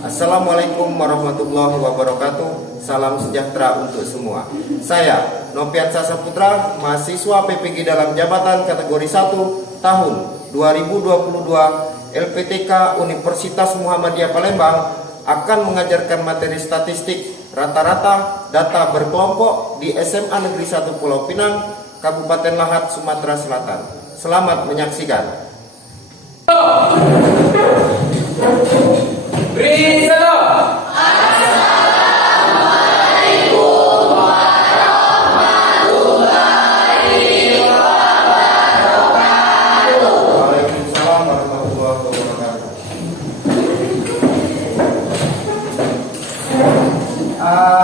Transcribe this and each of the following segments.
Assalamualaikum warahmatullahi wabarakatuh. Salam sejahtera untuk semua. Saya Nopiansa Saputra, mahasiswa PPG dalam jabatan kategori 1 tahun 2022 LPTK Universitas Muhammadiyah Palembang akan mengajarkan materi statistik rata-rata data berkelompok di SMA Negeri 1 Pulau Pinang, Kabupaten Lahat, Sumatera Selatan. Selamat menyaksikan. Waalaikumsalam warahmatullahi wabarakatuh.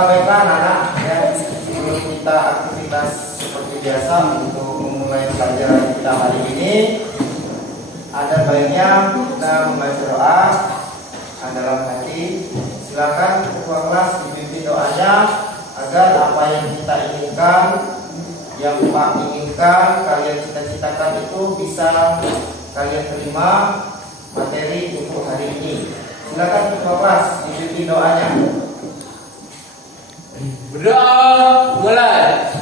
Baiklah anak-anak, ya, sebelum kita aktivitas seperti biasa untuk memulai pelajaran kita hari ini, ada baiknya kita membaca doa dalam hati. Silakan ketua kelas dipimpin doanya agar apa yang kita inginkan, yang Pak inginkan, kalian cita-citakan itu bisa kalian terima materi untuk hari ini. Silakan ketua kelas dipimpin doanya. Berdoa mulai.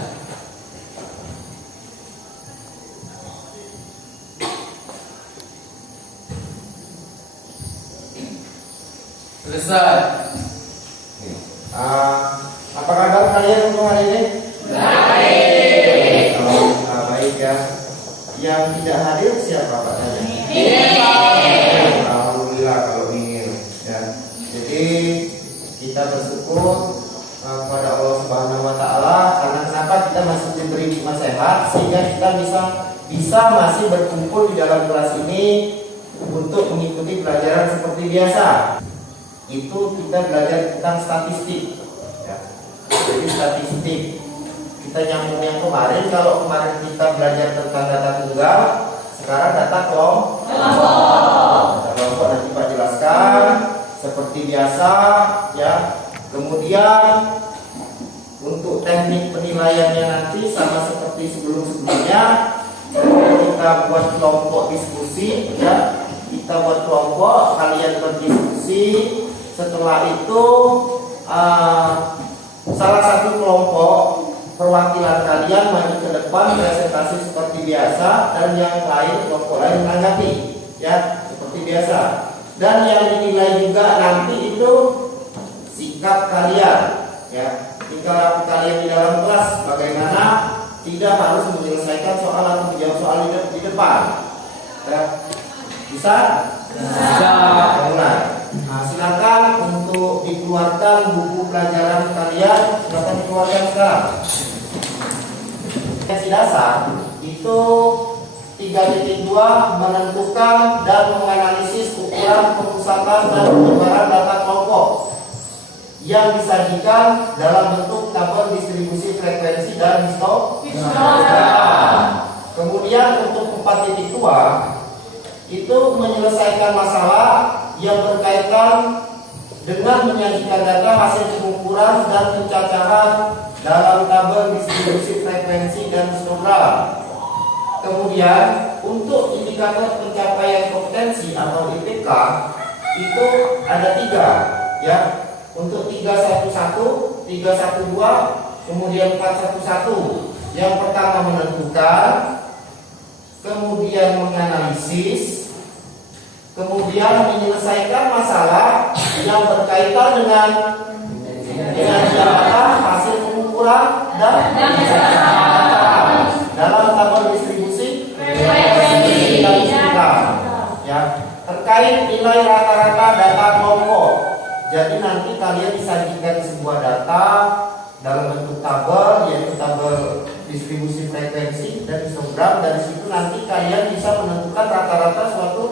Selesai. Apa kabar kalian untuk hari ini? Baik. Baik ya. Yang tidak hadir siapa Pak? Alhamdulillah kalau ingin ya. Jadi kita bersyukur kepada Allah Subhanahu Wa Taala karena kenapa kita masih diberi nikmat sehat sehingga kita bisa masih berkumpul di dalam kelas ini untuk mengikuti pelajaran seperti biasa. Itu kita belajar tentang statistik ya. Jadi statistik kita nyambung yang kemarin. Kalau kemarin kita belajar tentang data tunggal, sekarang data kelompok. Data kelompok nanti Pak jelaskan seperti biasa ya. Kemudian untuk teknik penilaiannya nanti sama seperti sebelumnya, kita buat kelompok diskusi ya. Kita buat kelompok, kalian berdiskusi. Setelah itu salah satu kelompok perwakilan kalian maju ke depan presentasi seperti biasa, dan yang lain kelompok lain menanggapi ya seperti biasa. Dan yang dinilai juga nanti itu sikap kalian ya, tingkah laku kalian di dalam kelas bagaimana, tidak harus menyelesaikan soal atau menjawab soal di depan ya. Bisa? Bisa. Mulai. Silakan untuk dikeluarkan buku pelajaran kalian, silakan dikeluarkan sekarang. Sesi dasar itu 3.2 menentukan dan menganalisis ukuran, pemusatan dan penyebaran data kelompok yang disajikan dalam bentuk tabel distribusi frekuensi dan histogram. Kemudian untuk 4.2 itu menyelesaikan masalah yang berkaitan dengan menyajikan data hasil pengukuran dan pencacahan dalam tabel distribusi frekuensi dan histogram. Kemudian untuk indikator pencapaian kompetensi atau IPK itu ada 3 ya. Untuk 311, 312, kemudian 411. Yang pertama menentukan, kemudian menganalisis, kemudian menyelesaikan masalah yang berkaitan dengan data hasil pengukuran dan dalam tabel distribusi ya, terkait nilai rata-rata data kelompok. Jadi nanti kalian disajikan sebuah data dalam bentuk tabel, yaitu tabel distribusi frekuensi dan histogram. Dari situ nanti kalian bisa menentukan rata-rata suatu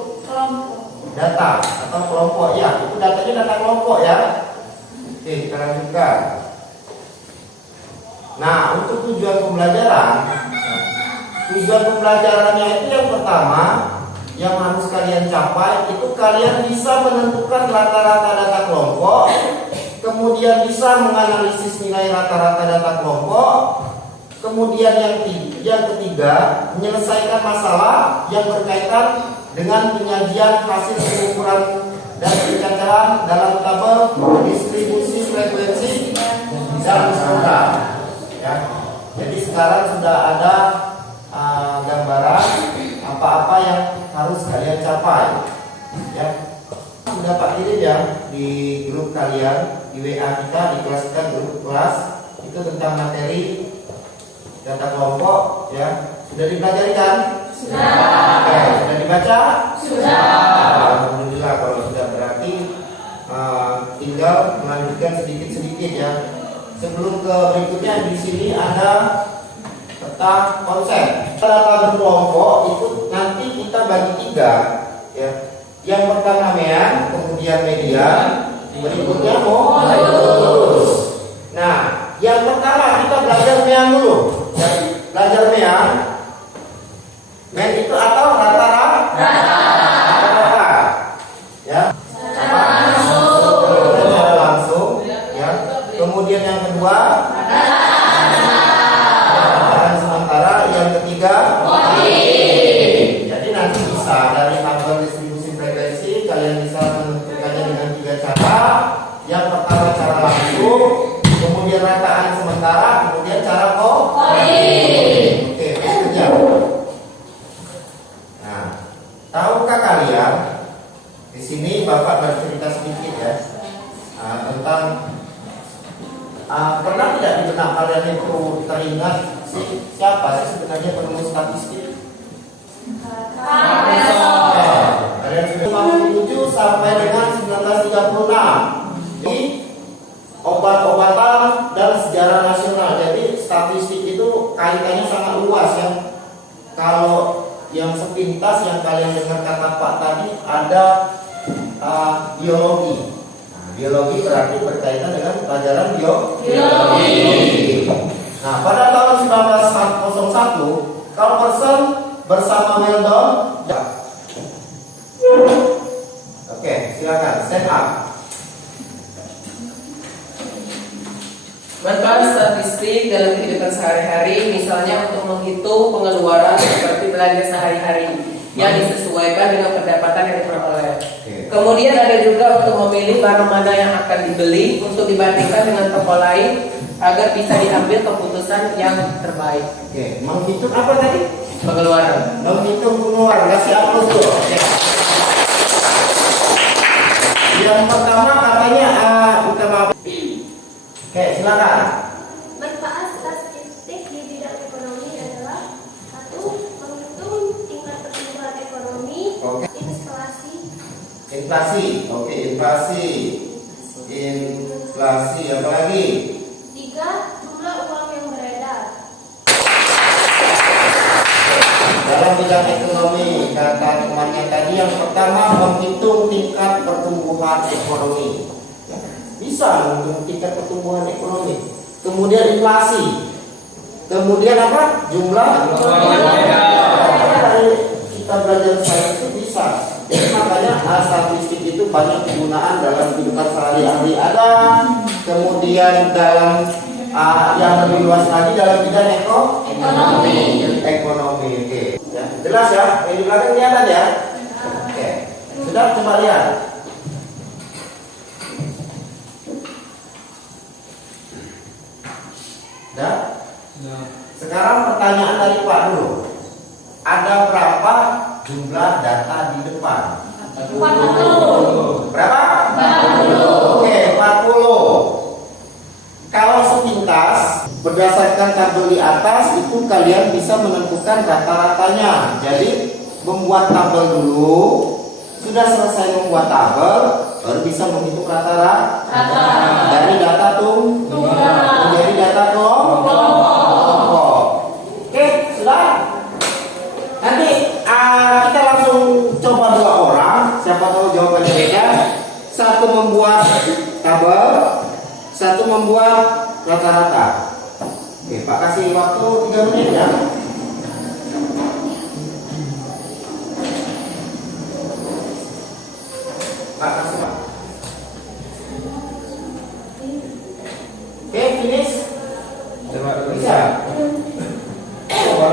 data atau kelompok ya. Itu datanya data kelompok ya. Oke, kita lanjutkan. Nah, untuk tujuan pembelajarannya itu yang pertama yang harus kalian capai itu kalian bisa menentukan rata-rata data kelompok, kemudian bisa menganalisis nilai rata-rata data kelompok, kemudian yang ketiga menyelesaikan masalah yang berkaitan dengan penyajian hasil pengukuran dan pencacahan dalam tabel sekarang sudah ada gambaran apa-apa yang harus kalian capai. Ya, sudah Pak kirim ya di grup kalian, di WA kita, di kelas kita, grup kelas itu tentang materi data kelompok ya. Sudah dipelajari kan? Sudah. Oke, sudah dibaca? Sudah. Alhamdulillah kalau sudah, berarti tinggal melanjutkan sedikit-sedikit ya. Sebelum ke berikutnya, di sini ada peta konsep. Data berkelompok itu nanti kita bagi 3 ya. Yang pertama mean, kemudian median, berikutnya modulus. Nah, yang pertama kita belajar mean dulu. Ya, belajar mean. Mean itu atau rata-rata? Rata. Ya. Secara langsung. Ya. Kemudian yang kedua, rata sementara. Yang ketiga, jadi nanti bisa dari tabel distribusi frekuensi kalian bisa menentukannya dengan 3 cara. Yang pertama cara langsung, kemudian rataan sementara, kemudian cara Oke, berikutnya. Nah, tahukah kalian di sini Bapak bercerita sedikit ya tentang pernah tidak di benak kalian itu teringat siapa sih sebenarnya penemu statistik? Kalian sudah 57 sampai dengan 1936. Ini obat-obatan dan sejarah nasional. Jadi statistik itu kaitannya sangat luas ya. Kalau yang sepintas yang kalian dengar kata Pak tadi ada biologi. Nah, biologi berarti berkaitan dengan pelajaran biologi. Nah, pada tahun 1901 Carl Person bersama Weldon. Oke, silakan stand up. Manfaat statistik dalam kehidupan sehari-hari, misalnya untuk menghitung pengeluaran seperti belanja sehari-hari yang disesuaikan dengan pendapatan yang diperoleh. Kemudian ada juga untuk memilih barang mana yang akan dibeli untuk dibandingkan dengan toko lain agar bisa diambil keputusan yang terbaik. Oke, menghitung apa tadi? Pengeluaran. Menghitung pengeluaran. Kasih aplaus dulu. Oke. Yang pertama katanya utama. Oke, silakan. Manfaat statistik di bidang ekonomi adalah 1. Menghitung tingkat pertumbuhan ekonomi. Oke. Inflasi. Oke, inflasi. Inflasi apa lagi? 3. Jumlah uang yang beredar. Dalam bidang ekonomi kata temannya tadi yang pertama menghitung tingkat pertumbuhan ekonomi. Bisa menghitung tingkat pertumbuhan ekonomi. Kemudian inflasi. Kemudian apa? Jumlah. Kita belajar sains itu bisa. Jadi makanya statistik itu banyak penggunaan dalam kehidupan sehari-hari ada. Kemudian dalam yang lebih luas lagi dalam bidang ekonomi. Oke. Ya, jelas ya? Yang di belakang kelihatan ya? Oke. Sudah, coba lihat. Dah? Sekarang pertanyaan dari Pak dulu. Ada berapa jumlah data di depan? 40. Berapa? 40. Oke, 40. Kalau sepintas berdasarkan tabel di atas itu kalian bisa menentukan rata-ratanya. Jadi membuat tabel dulu. Sudah selesai membuat tabel, baru bisa menghitung rata-rata. Dari data tunggal menjadi data kelompok. Oke, sudah. Nanti kita langsung coba 2 orang. Siapa tahu jawabannya beda. Satu membuat tabel, satu membuat rata-rata. Oke, Pak kasih waktu 3 menit ya. Pak kasih Pak. Oke, finish. Bisa. Coba.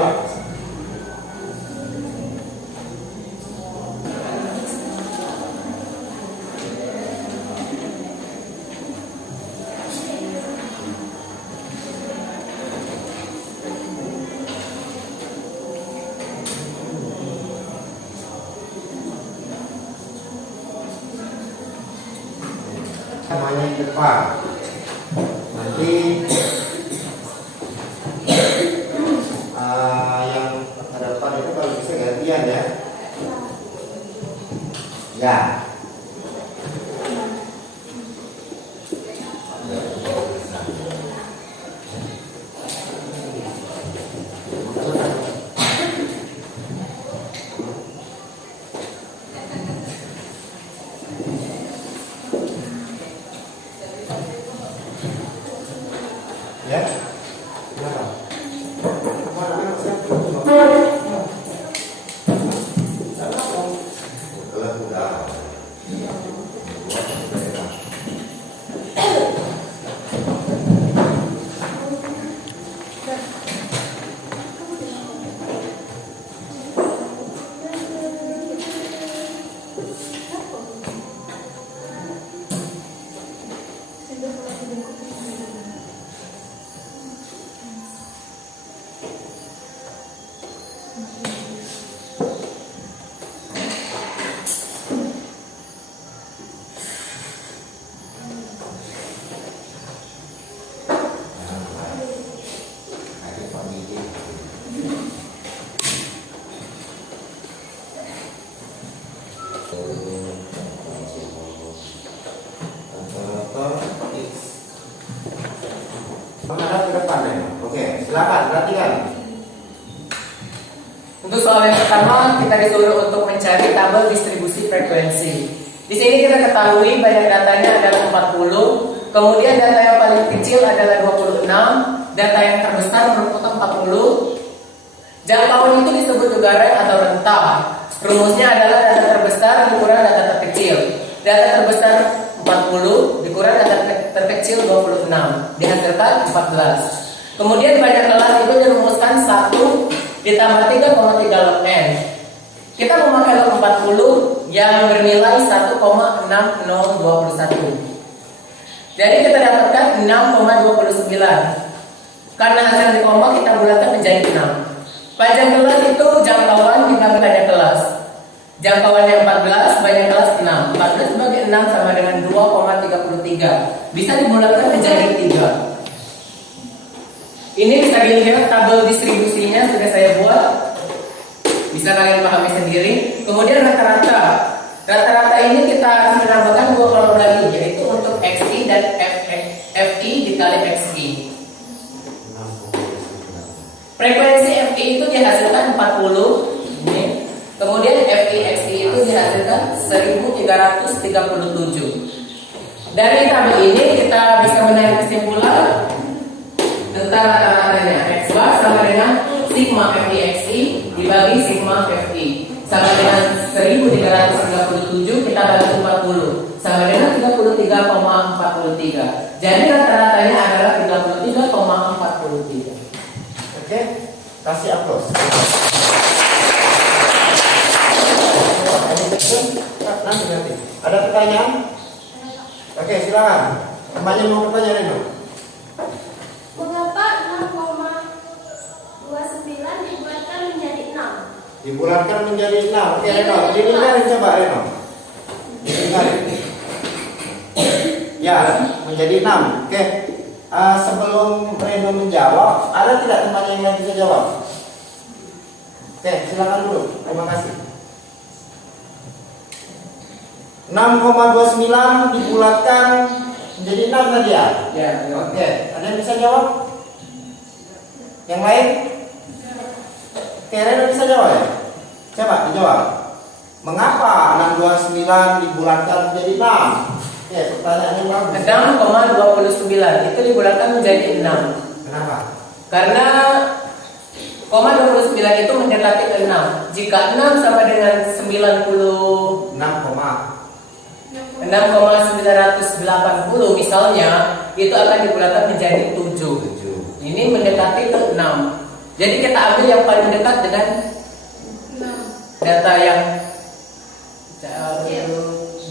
Semuanya di depan. Nanti yang ke depan itu kalau bisa gantian ya. Ya. Ya. Kenapa? Mana anak saya? Udah. Menghadap ke depan ya. Oke, silakan perhatikan. Untuk soal yang pertama, kita disuruh untuk mencari tabel distribusi frekuensi. Di sini kita ketahui banyak datanya adalah 40, kemudian data yang paling kecil adalah 26, data yang terbesar merupakan 40. Jangkauan itu disebut juga range atau rentang. Rumusnya adalah data terbesar dikurang data terkecil. Data terbesar 40 dikurang data terkecil 26, dihasilkan 14. Kemudian banyak kelas itu dirumuskan 1 ditambah 3,3 log n. Kita memakai log 40 yang bernilai 1,6021. Jadi kita dapatkan 6,29. Karena hasil di koma kita bulatkan menjadi 6. Panjang kelas itu jangkauan dibagi banyak kelas. Jangkauannya 14, banyak kelas 6. 14 bagi 6 sama dengan 2,33. Bisa dibulatkan menjadi 3. Ini bisa dilihat tabel distribusinya sudah saya buat. Bisa kalian pahami sendiri. Kemudian rata-rata. Rata-rata ini kita akan menambahkan 2 kelompok lagi, yaitu untuk XI dan FI dikali XI. Frekuensi FI itu dihasilkan 40. Ini. Kemudian FI XI itu dihasilkan 1337. Dari tabel ini kita bisa menarik kesimpulan tentang rata-ratanya. X bar sama dengan sigma FI XI dibagi sigma FI sama dengan 1337 kita bagi 40 sama dengan 33,43. Jadi rata-ratanya adalah 33,43. Oke, kasih aplaus. Nanti. Ada pertanyaan? Oke, silakan. Temannya mau bertanya Reno. Mengapa 6,29 dibuatkan menjadi 6? Dibulatkan menjadi 6. Oke, Reno. Didengarin coba Reno. Didengarin. Ya, menjadi 6. Oke. Sebelum Reno menjawab, ada tidak temannya yang bisa jawab? Oke, silakan dulu. Terima kasih. 6,29 dibulatkan menjadi 6 tadi ya? Ya. Oke, ada yang bisa jawab? Yang lain? Oke, Reno bisa jawab ya? Coba dijawab. Mengapa 629 dibulatkan menjadi 6? Oke, pertanyaannya bagus. 6,29 itu dibulatkan menjadi 6. Kenapa? Karena koma 29 itu mendekati ke 6. Jika 6 sama dengan 6,980 misalnya, itu akan dibulatkan menjadi 7. Ini mendekati ke 6. Jadi kita ambil yang paling dekat dengan data yang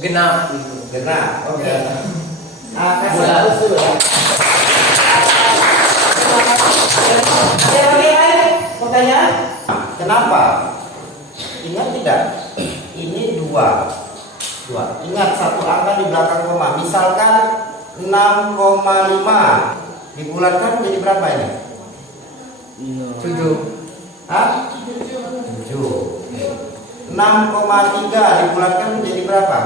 genap gitu. Genap. Oke. Kasih Bulat. aplaus dulu ya. Ada lagi lain pertanyaan? Kenapa? Ingat tidak? Ini 2. 2. Ingat satu angka di belakang koma. Misalkan 6,5 dibulatkan jadi berapa ini? 7. Hah? 7. 6,3 dibulatkan menjadi berapa?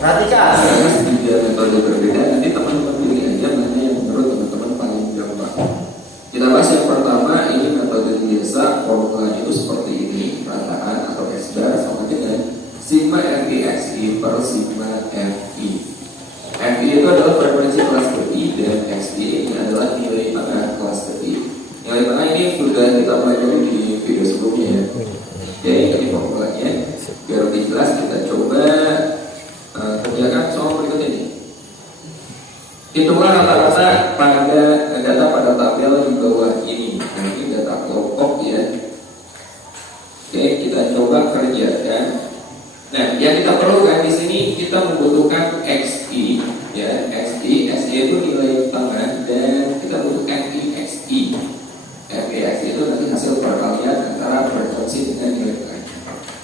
Perhatikan. Tiga metode berbeda, nanti teman-teman pilih aja mana yang menurut teman-teman paling gampang. Kita bahas yang pertama, ini metode biasa, formulanya itu seperti ini, rataan atau S-bar sama dengan sigma FI XI per sigma FI. FI itu adalah frekuensi kelas I dan XI ini adalah nilai tengah kelas I. Nilai tengah ini sudah kita pelajari di video sebelumnya ya. Jadi ini formulanya, biar lebih jelas kita coba kerjakan soal berikut ini. Hitunglah rata-rata pada data pada tabel di bawah ini. Nah, ini data kelompok ya. Oke, kita coba kerjakan. Nah, yang kita perlukan di sini kita membutuhkan XI ya, XI itu nilai tengah dan kita butuhkan FI. FI itu nanti hasil perkalian antara frekuensi dengan nilai tengah.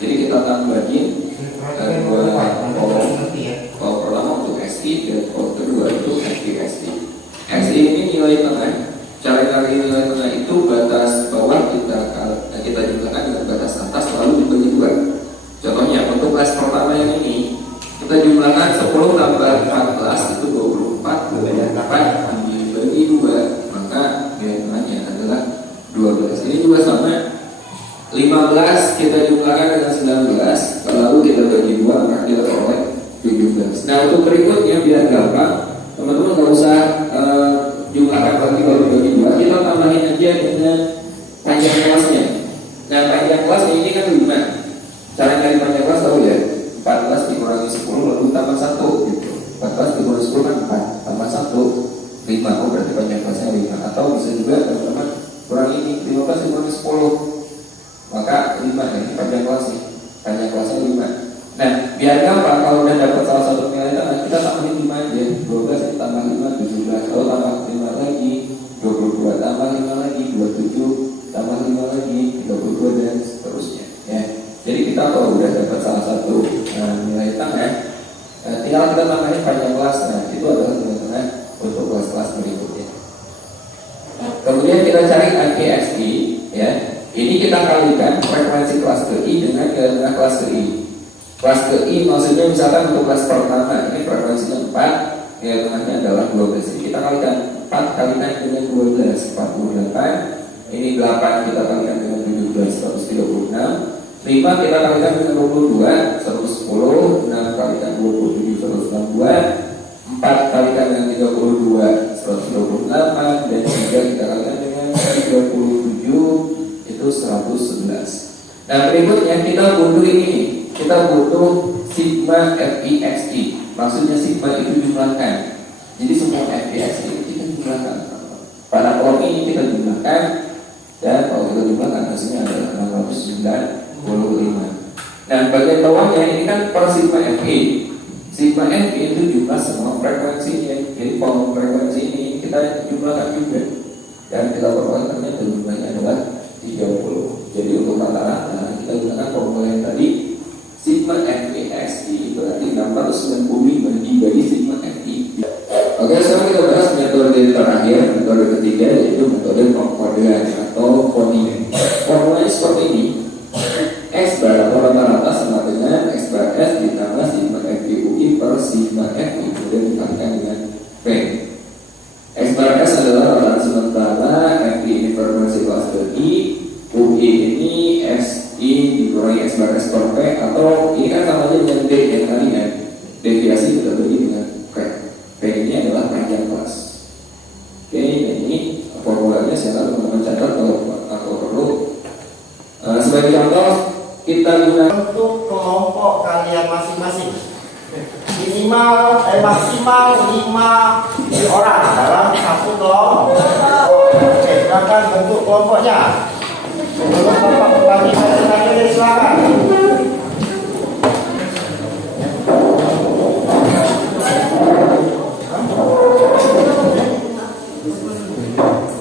Jadi kita tambahin dua kolom. Kolom pertama untuk XI dan kolom kedua untuk XI. XI ini nilai tengah. Cara cari nilai tengah itu batas bawah kita jumlahkan dengan batas atas lalu dibagi 2. Contohnya untuk kelas pertama yang ini kita jumlahkan 10 tambah 14 itu 24, 8 dibagi 2 maka nilai tengahnya adalah 12. Ini juga sama, 15 kita jumlahkan dengan 19 lalu kita bagi 2 maka kita peroleh 17. Nah untuk berikutnya biar gampang teman-teman nggak usah jumlahkan lagi baru bagi 2, kita tambahin aja dengan panjang kelasnya. Nah panjang kelas ini kan 5. Cara cari panjang kelas tahu ya, 14 dikurangi 10 lalu tambah 1 gitu. 14 dikurangi 10 kan 4 tambah 1 5, oh berarti panjang kelasnya 5. Atau bisa juga teman-teman kurang ini 15 dikurangi 10 maka 5 ya, ini panjang kelas nih, panjang kelasnya 5. Nah biar gampang kalau udah dapat salah satu nilai tengah kita tambahin 5 aja, 12 tambah 5 17, lalu tambah 5 lagi 22, tambah 5 lagi 27, tambah 5 lagi 32 dan seterusnya ya. Jadi kita kalau udah dapat salah satu nilai tengah, tinggal kita tambahin panjang kelas. Nah itu adalah nilai tengah untuk kelas-kelas berikutnya. Kemudian kita cari XI ya. Ini kita kalikan frekuensi kelas I dengan nilai tengah kelas I. Kelas I maksudnya misalkan untuk kelas pertama ini frekuensinya 4, nilai tengahnya adalah 12. Jadi kita kalikan 4 kalikan dengan 12 48. Ini 8 kita kalikan dengan 17 136. 5 kita kalikan dengan 22 110, 6 kalikan 27 162, 4 kalikan dengan 32 128, dan 3 kita kalikan dengan 37 itu 111. Nah berikutnya kita butuh ini, kita butuh sigma FI/XI. Maksudnya sigma itu jumlahkan. Jadi semua FI/XI itu kita jumlahkan. Pada kolom ini kita jumlahkan, dan kalau kita jumlahkan hasilnya adalah 609. Nah bagian bawahnya ini kan per sigma FI. Sigma FI itu jumlah semua frekuensinya. Jadi kolom frekuensi ini kita jumlahkan juga, dan kita peroleh ternyata jumlahnya adalah 30. Jadi untuk rata-rata kita gunakan formula yang tadi, sigma FI XI berarti 695 dibagi sigma FI. Oke, sekarang kita bahas metode terakhir, metode ketiga, yaitu metode pengkodean atau coding. Formulanya seperti ini. X bar atau rata-rata sama dengan X bar S ditambah sigma FI UI per sigma FI kemudian dikalikan dengan P. X bar S adalah rata sementara, FI ini frekuensi kelas I, UI ini SI dikurangi X bar S per P, atau ini kan sama aja dengan D yang tadi kan, deviasi kita bagi dengan P. P ini adalah panjang kelas. Oke, ini formulanya silakan teman-teman catat kalau perlu. Sebagai contoh kita gunakan untuk kelompok kalian masing-masing. Maksimal 5 orang dalam satu kelompok. Oke, silakan bentuk kelompoknya. Sebelum Bapak bagi tanya silakan.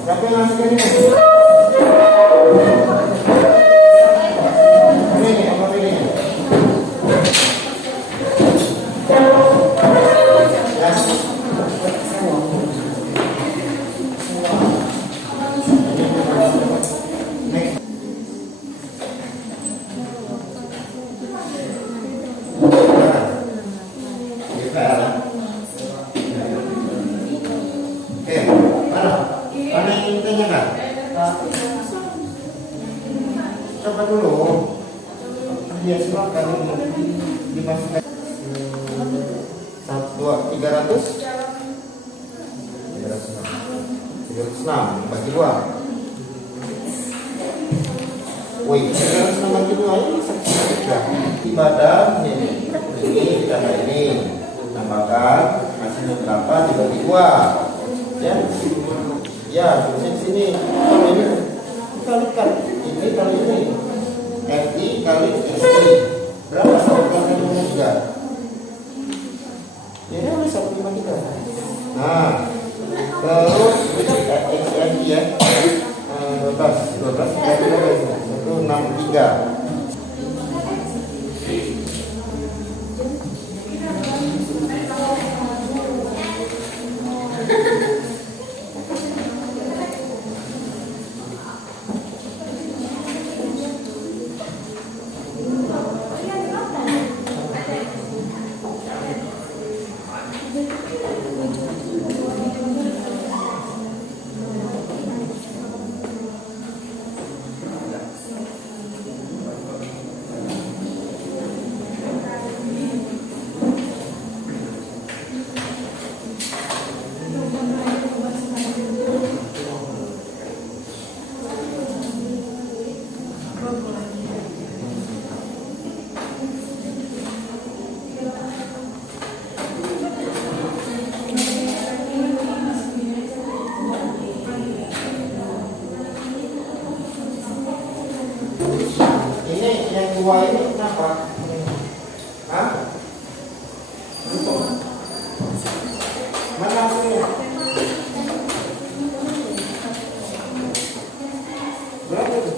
Siapa yang ngasih ini? bagi-baginya kan? Coba dulu. Dia silakan dimasukkan. 306 bagi 2. Wih, 306 bagi 2 ini ibadah ini ditambah ini, tambahkan hasilnya berapa dibagi 2 ya. Ya, tulisnya di sini. Kalau ini kalikan ini kali ini FI kali SI berapa? 1,53. Ini oleh 1,53. Nah, terus XNI ya 12 163. Ini yang 2 ini kenapa? Hah? Mana hasilnya? Berapa itu?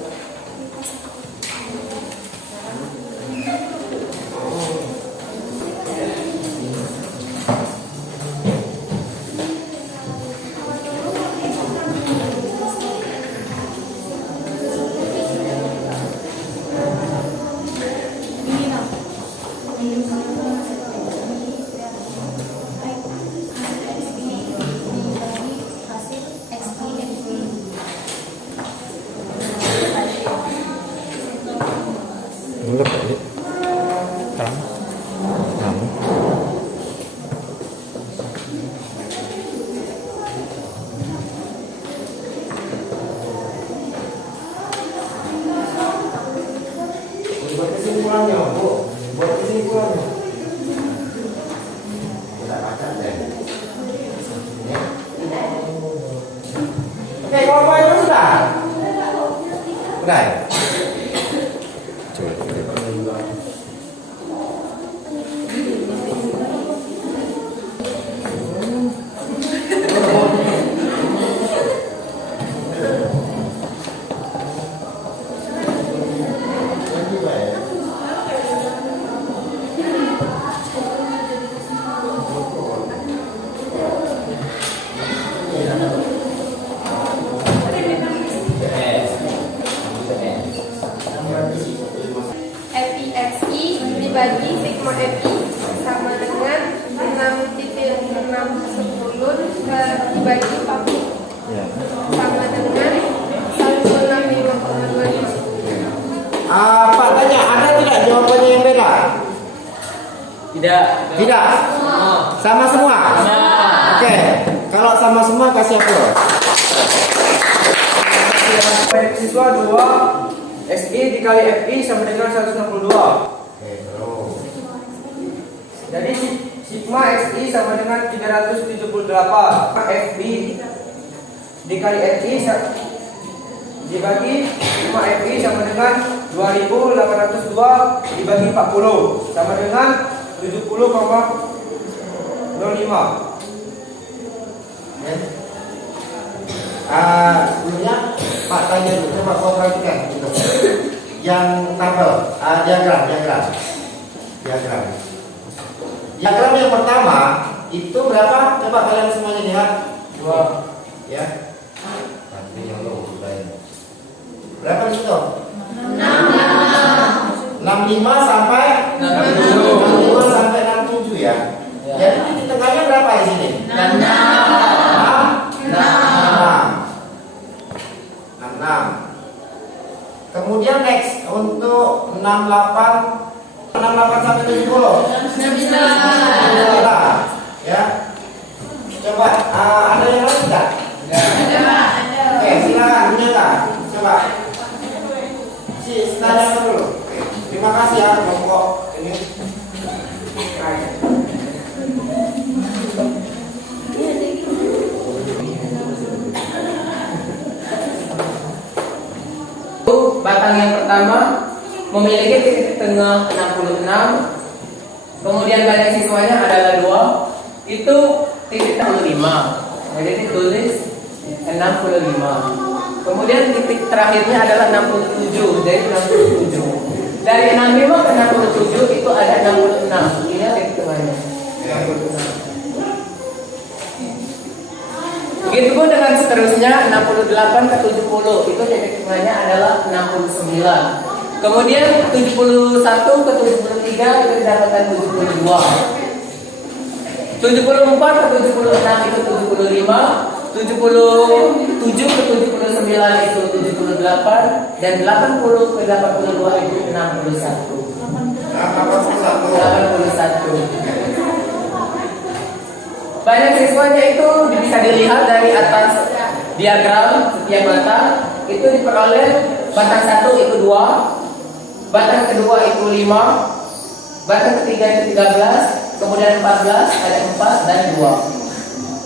Belum tadi. Kamu. Buat kesimpulannya, Bu. Buat kesimpulannya. Kita baca deh. Oke, kalau itu sudah. Udah. FI dibagi sigma FI sama dengan 6,610 dibagi 40 sama dengan 165,25. Pak tanya, ada tidak jawabannya yang beda? Tidak. Tidak. Sama semua? Oke. Kalau sama semua kasih aku. Siswa 2 XI dikali FI sama dengan 162. Oke, terus. Jadi sigma XI sama dengan 378. FI dikali FI dibagi sigma FI sama dengan 2802 dibagi 40 sama dengan 70,05. Sebelumnya Pak tanya dulu, coba kau perhatikan gitu. Yang tabel, diagram yang pertama itu berapa? Coba kalian semuanya lihat. 2 ya. Berapa di situ? 65 sampai 67 sampai 67 ya. Jadi titik tengahnya berapa di sini? 6. 68 sampai 70. 69. Ya. Coba ada yang lain enggak? Oke, silakan dinyatakan. Coba. Tanya dulu. Oke. Terima kasih ya kelompok ini. Batang yang pertama memiliki titik tengah 66, kemudian banyak siswanya adalah 2, itu titik tengah 5. Jadi ditulis 65. Kemudian titik terakhirnya adalah 67, jadi 67. Dari 65 ke 67 itu ada 66. Ini titik tengahnya. 66. Begitupun dengan seterusnya 68 ke 70 itu titik tengahnya adalah 69. Kemudian 71 ke 73 itu didapatkan 72. 74 ke 76 itu 75. 77 ke 79 itu 78 dan 80 ke 82 itu 61. 81. Banyak siswanya itu bisa dilihat dari atas diagram setiap batang itu diperoleh batang 1 itu 2, batang kedua itu 5, batang ketiga itu 13, kemudian 14 ada 4 dan 2.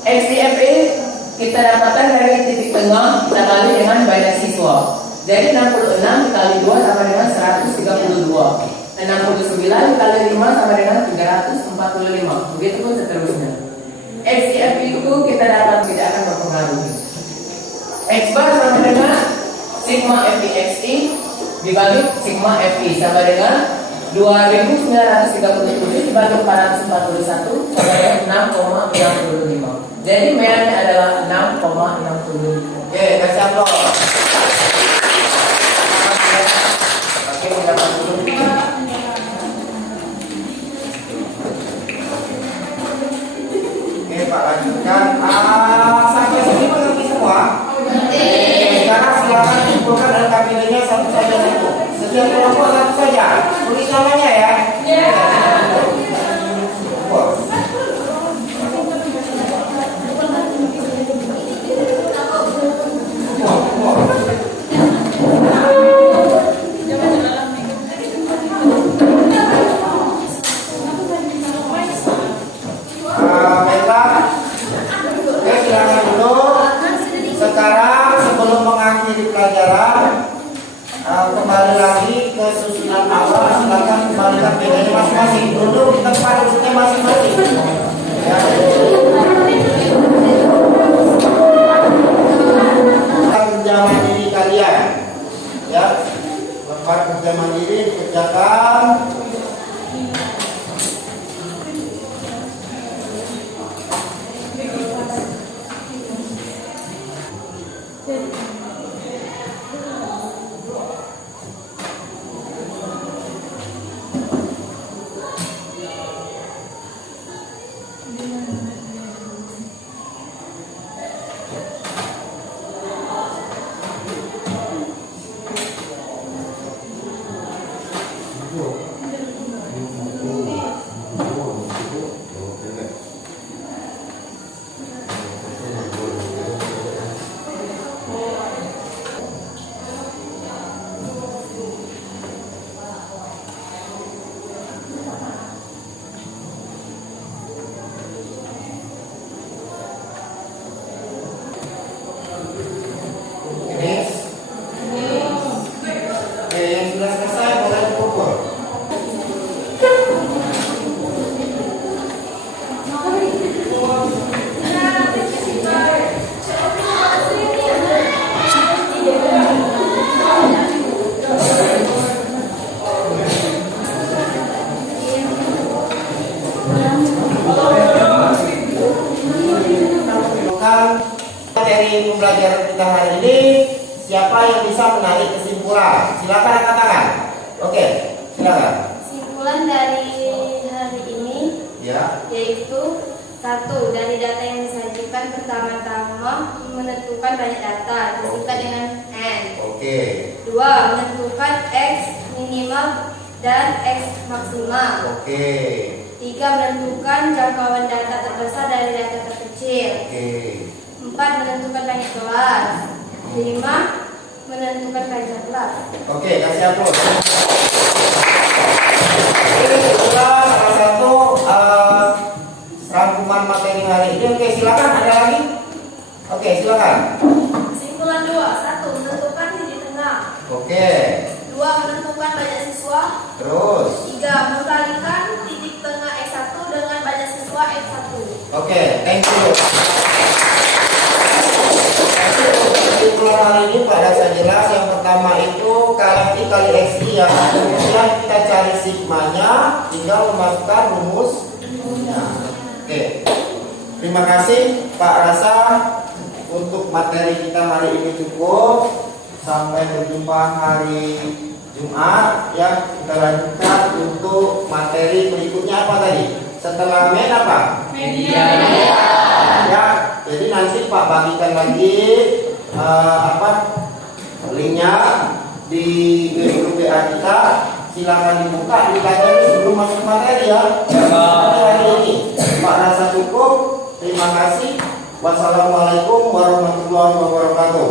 XDFE kita dapatkan dari titik tengah kita kali dengan banyak siswa. Jadi 66 dikali 2 sama dengan 132. 69 dikali 5 sama dengan 345. Begitu pun seterusnya. XDF itu kita dapat tidak akan mempengaruhi. X bar sama dengan sigma FIXI dibagi sigma FI sama dengan 2937 dibagi 441 sama dengan 6,65. Jadi meannya adalah 6,65. Oke, kasih aplaus. Oke, mendapat dulu. Pak lanjutkan. Sampai sini mengerti semua? Sekarang silakan kumpulkan dan nilainya satu saja satu. Setiap kelompok satu saja. Tulis namanya ya. Sekarang sebelum mengakhiri pelajaran kembali lagi ke susunan awal. Silakan kembalikan bedanya masing-masing. Duduk di tempat duduknya masing-masing. Ya. Kerja mandiri kalian. Ya. Tempat kerja mandiri dikerjakan. Yang sudah selesai boleh dipukul. Materi pembelajaran kita hari ini, siapa yang bisa menarik kesimpulan? Silakan angkat tangan. Oke, silakan. Kesimpulan dari hari ini yaitu 1. Dari data yang disajikan pertama-tama menentukan banyak data disingkat dengan N. Oke. 2. Menentukan X minimal dan X maksimal. Oke. 3. Menentukan jangkauan data terbesar dari data terkecil. Oke. 4. Menentukan banyak kelas. 5. Menentukan pelajar kelas. Oke, kasih aplaus. Ini itulah salah satu rangkuman materi hari ini. Oke, silakan. Ada lagi? Oke, silakan. Kesimpulan 2. 1. Menentukan titik tengah. Oke. 2. Menentukan banyak siswa. Terus. 3. Mengkalikan titik tengah X1 dengan banyak siswa X1. Oke, thank you. Kesimpulan hari ini pada saya jelas. Yang pertama itu KFI kali XI ya. Kemudian kita cari sigmanya, tinggal memasukkan rumus. Oke. Terima kasih Pak Rasa. Untuk materi kita hari ini cukup. Sampai berjumpa hari Jumat ya. Kita lanjutkan untuk materi berikutnya apa tadi? Setelah main apa? Media. Ya, jadi nanti Pak bagikan lagi linknya di grup WA kita. Silakan dibuka, dipelajari sebelum masuk materi ya. Hari ini Pak Rasa cukup. Terima kasih. Wassalamualaikum warahmatullahi wabarakatuh.